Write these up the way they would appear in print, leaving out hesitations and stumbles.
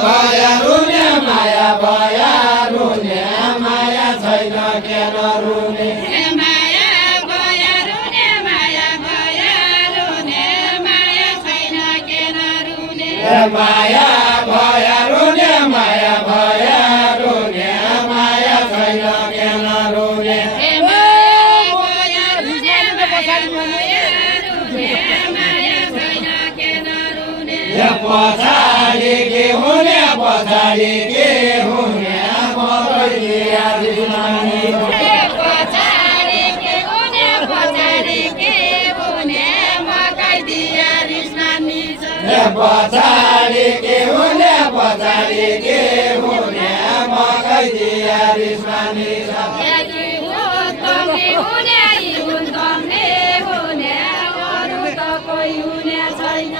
भया रुने माया भया रुने माया छैन किन रुने माया भया रुने माया भया रुने माया छैन किन रुने माया भया रुने माया भया रुने माया छैन किन रुने पछाडि के हुने पछाडि के हुने मकैदिया रिस्नानी पछाडि के हुने पछाडि के हुने मकैदिया रिस्नानी पछाडि के हुने पछाडि के हुने मकैदिया रिस्नानी तम्रे हुने तम्रे हुने अरू त कोही हुने छैन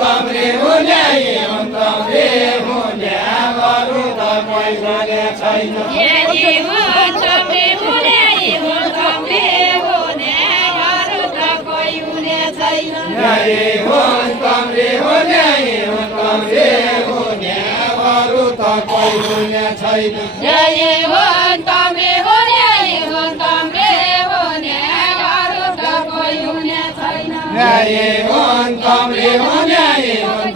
तम्रे हुने तम्रे हुने अरू त कोही हुने छैन तम्रे हुने तम्रे हुने अरू त कोही हुने छैन तम्रे हुने तम्रे हुने अरू त कोही हुने छैन तम्रे हुने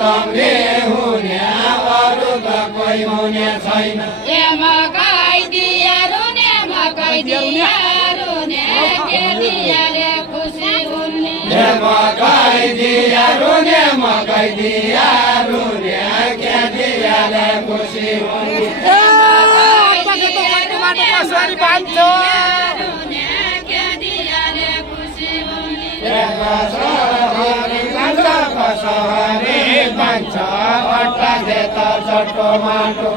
तम्रे हुने अरू त कोही हुने छैन मकैदिया रुने मकैदिया रुने केटीयाले खुसी हुने मकैदिया रुने मकैदिया रुने केटीयाले खुसी हुने कसहरी बान्छ अट्टा देता चट्टो माटो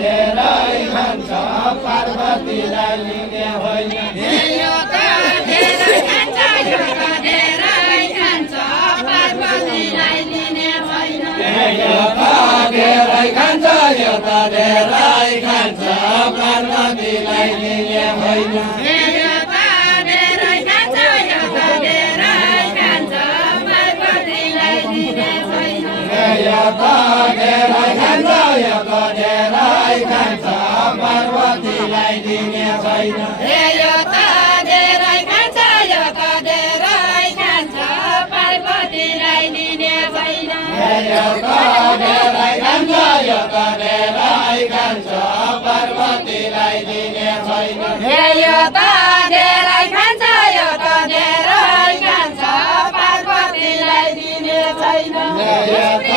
धेरै खान्छ पार्वतीलाई लिने होइन धेरै खान्छ यो त धेरै खान्छ पार्वतीलाई लिने होइन यो त धेरै खान्छ यो त धेरै खान्छ पार्वतीलाई दिने छैन यो त धेरै खान्छ यो त धेरै खान्छ पार्वतीलाई दिने छैन यो त धेरै खान्छ यो त धेरै खान्छ पार्वतीलाई दिने छैन यो त धेरै खान्छ यो त धेरै खान्छ पार्वतीलाई दिने छैन यो त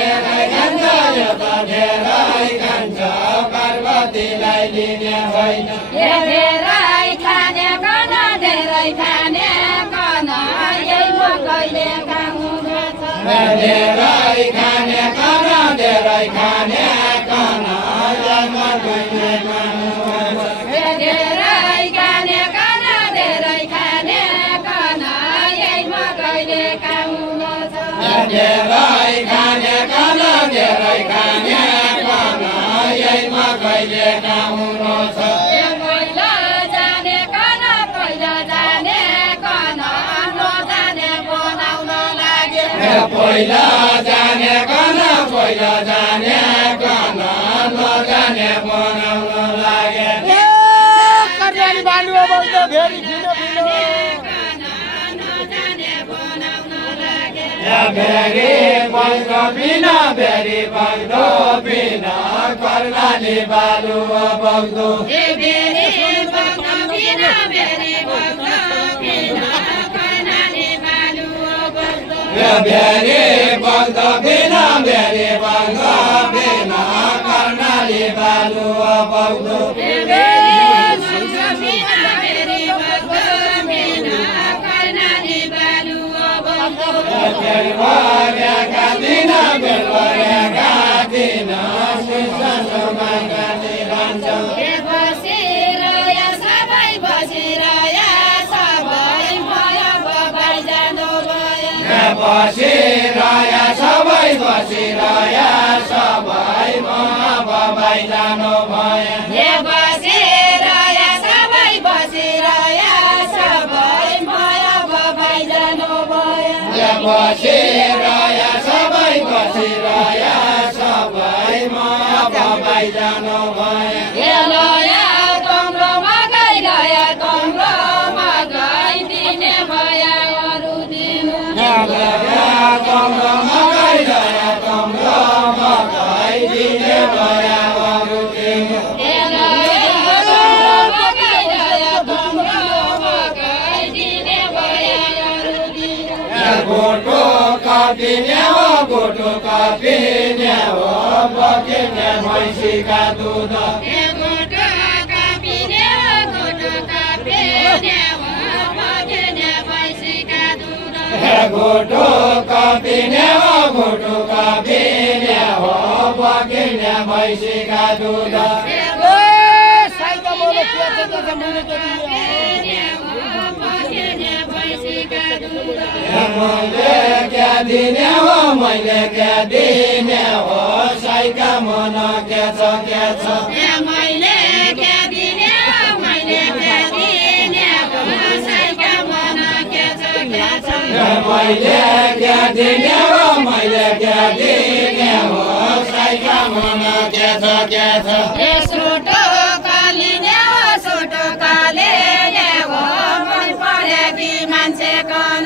धेरै खान्छ यो त धेरै खान्छ पार्वतीलाई दिने छैन धेरै खाने कन धेरै खाने कन यही मकैले काम हुँदछ धेरै खाने कन धेरै खाने कन यही मकैले काम हुँदछ धेरै खाने कन धेरै खाने कन यही मकैले काम हुँदछ धेरै खाने कन धेरै खाने कन यही मकैले काम हुँदछ पहिला जाने कन पहिला जाने कन नजाने बनाउन लागे पहिला जाने कन पहिला जाने कन नजाने बनाउन लागे बेरी बग्दो बिना बेरी बग्दो बिना कर्णाली बालु बग्दो बेरी बग्दो बिना बेरी बग्दो बिना कर्णाली बालु बग्दो बेरी बग्दो बिना बेरी बग्दो बिना कर्णाली बालु बग्दो बेलुवाका दिन बेलुवाका दिन सुसमाका निरन्छ बसिरया सबै बसिरया सबै भयो बबाई जानु भयो बसिरया सबै बसिरया सबै बबाई जानु भयो बसिरया बसिरह्या सबै बसिरह्या सबै म बाबाई जानु भयो कमरोमा गइदिने भया अरू दिनु कमरोमा गइदिने भया अरू दिनु गोटो कापिने हो बकिने भैँसीका दुध गोटो कापिने हो बकिने भैँसीका दुध गोटो कापिने हो बकिने भैँसीका दुध मैले क्या दिने हो साइका मन के छ मैले क्या दिने हो साइका मन के छ मैले क्या दिने हो साइका मन के छ सोटो कालिने हो मन पर्यो कि मान्छे कन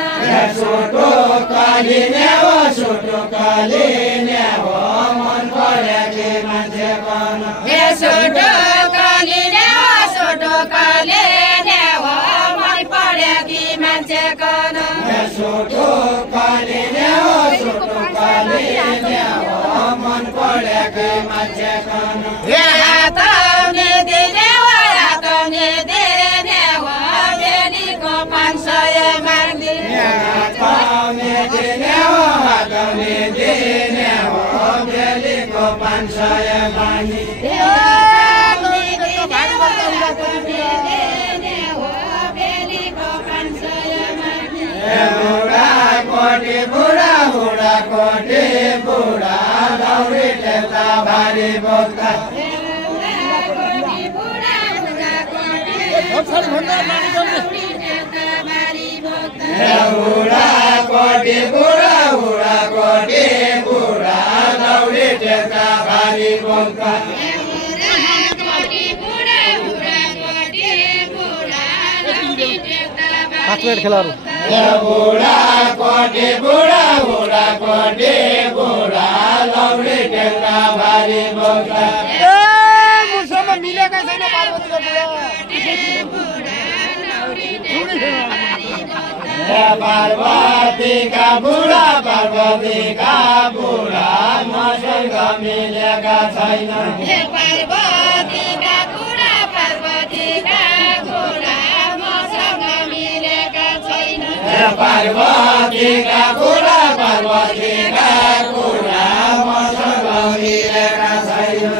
सोटो कालिने हो मन पर्यो कि मान्छे कन सोटो कालिने हो मन पर्यो कि मान्छे कन सोटो कालिने हो मन पर्यो कि मान्छे कन हातौनी दिने हो बेलीको 500 माग्दिने हातौनी दिने हो बेलीको 500 बानी बुढा कोटी बुढा दौडी टेक्दा भारी बोक्दा बुढा कोटी बुढा दौडी टेक्दा भारी बोक्दा खेलाहरू बुढा कोटी बुढा लौडी टेक्दा भारी बोक्दा मिलेका छैन पार्वतीका बुढा मसँग मिलेका छैन पार्वतीका बुढा मसँग मिलेका छैन पार्वतीका बुढा मसँग मिलेका छैन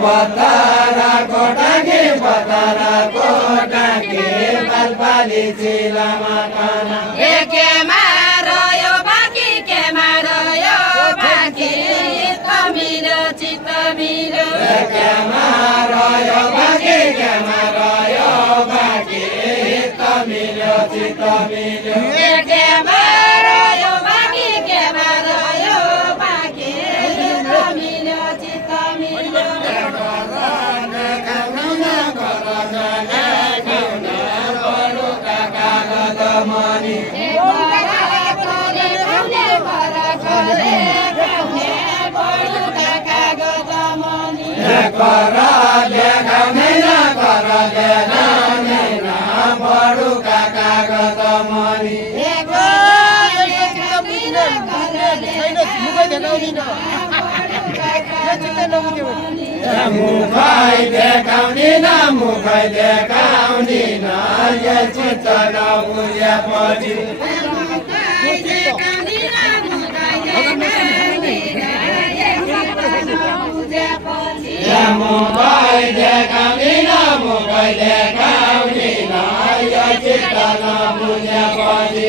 पतराको टाके पालपाली चिलामा खाना केमा रह्यो बाँकी चित्त मिल्यो केमा रह्यो बाँकी चित्त मिल्यो केमा रह्यो बाँकी चित्त मिल्यो चित्त मिल्यो मनी बडुका कागज मनी मुखै देखाउँदिन यो चित्त नबुझेपछि मुखै देखाउँदिन यो चित्त नबुझेपछि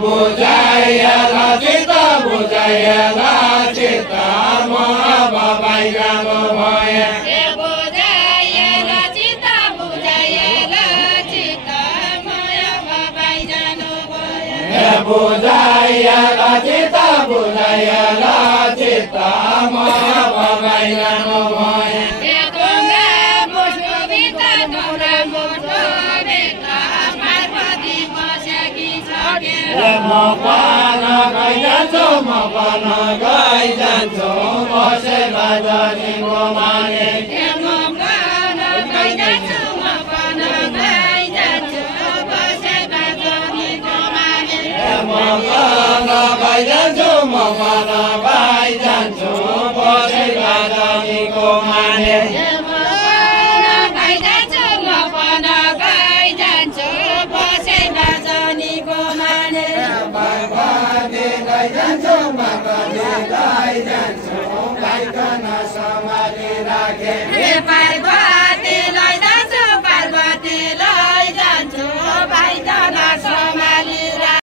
बुझाइएला बुझाइएला चित्त मोह भवाई जानु भए बुझाइएला चित्त बुझाइएला चित्त मोह भवाई जानु भए बुझाइएला चित्त बुझाइएला चित्त मोह भवाई जानु भए मपान गइ जान्छु बसेर जानेको माने मपान गइ जान्छु बसेर जानेको माने मपान गइ जान्छु बसेर जानेको माने Bye.